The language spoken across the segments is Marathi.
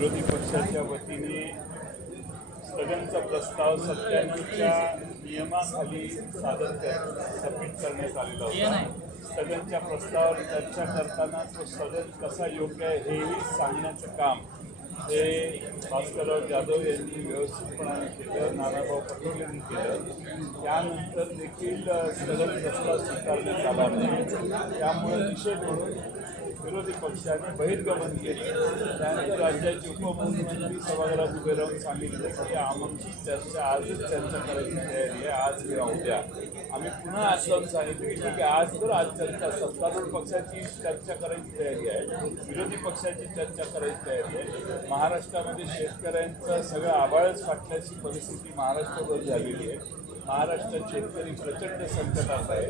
विरोधी पक्षाच्या वतीने स्थगनचा प्रस्ताव सत्त्याण्णवच्या नियमाखाली सादर सबमिट करण्यात आलेला होता. स्थगनच्या प्रस्तावावर चर्चा करताना तो स्थगन कसा योग्य आहे हेही सांगण्याचं काम हे भास्करराव जाधव यांनी व्यवस्थितपणाने केलं नानाभाऊ पटोले यांनी केलं. त्यानंतर देखील स्थगन प्रस्ताव स्वीकारण्यात आला नाही. त्यामुळे निषेध म्हणून विरोधी पक्षाने बहिर्गमन केलं. त्यानंतर राज्याचे उपमुख्यमंत्री सभागृहात उभे राहून सांगितलं की आमची चर्चा आजच चर्चा करायची तयारी आहे आज किंवा उद्या आम्ही पुन्हा आज सांगितलं की ठीक आहे आज तर आज चर्चा सत्तारूढ पक्षाची चर्चा करायची तयारी आहे. विरोधी पक्षाची चर्चा करायची तयारी आहे. महाराष्ट्रामध्ये शेतकऱ्यांचं सगळं आबाळच फाटल्याची परिस्थिती महाराष्ट्रभर झालेली आहे. महाराष्ट्रात शेतकरी प्रचंड संकटात आहे.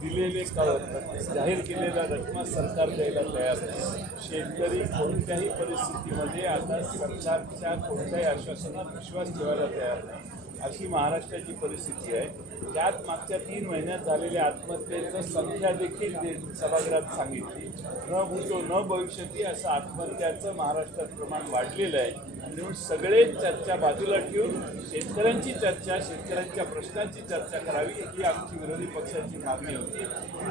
दिलेले जाहीर केलेल्या रकमा सरकार द्यायला तयार नाही शेतकरी कोणत्याही परिस्थितीमध्ये आता सरकारच्या कोणत्याही आश्वासनात विश्वास ठेवायला तयार नाही. अशी महाराष्ट्राची परिस्थिती आहे. त्यात मागच्या तीन महिन्यात झालेल्या आत्महत्येचं संख्या देखील सभागृहात सांगितली. न भूतो न भविष्यती असं आत्महत्याचं महाराष्ट्रात प्रमाण वाढलेलं आहे. म्हणून सगळे चर्चा बाजूला ठेवून शेतकऱ्यांची चर्चा शेतकऱ्यांच्या प्रश्नांची चर्चा करावी ही आमची विरोधी पक्षाची मागणी होती.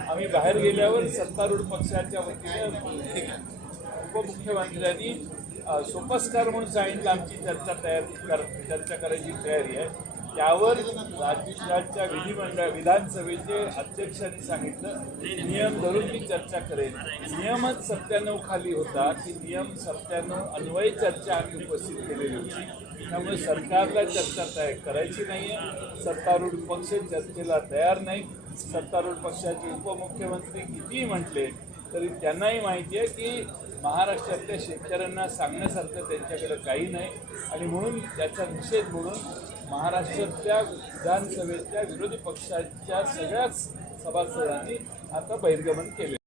आम्ही बाहेर गेल्यावर सत्तारूढ पक्षाच्या वतीनं उपमुख्यमंत्र्यांनी सोपस्कार म्हणून सांगितलं आमची चर्चा तयार कर चर्चा करायची तयारी आहे. त्यावर राज्याच्या विधिमंडळ विधानसभेचे अध्यक्षांनी सांगितलं नियम धरून मी चर्चा करेन. नियमच सत्त्याण्णव खाली होता की नियम सत्त्याण्णव अन्वयी चर्चा आम्ही उपस्थित केलेली होती. त्यामुळे सरकारला चर्चा तयार करायची नाही आहे सत्तारूढ पक्ष चर्चेला तयार नाही सत्तारूढ पक्षाचे उपमुख्यमंत्री कितीही म्हटले तरी त्यांनाही माहिती आहे की महाराष्ट्रातल्या शेतकऱ्यांना सांगण्यासारखं त्यांच्याकडे काही नाही. आणि म्हणून त्याचा निषेध म्हणून महाराष्ट्रातल्या विधानसभेतल्या विरोधी पक्षाच्या सगळ्याच सभासदांनी आता बहिर्गमन केले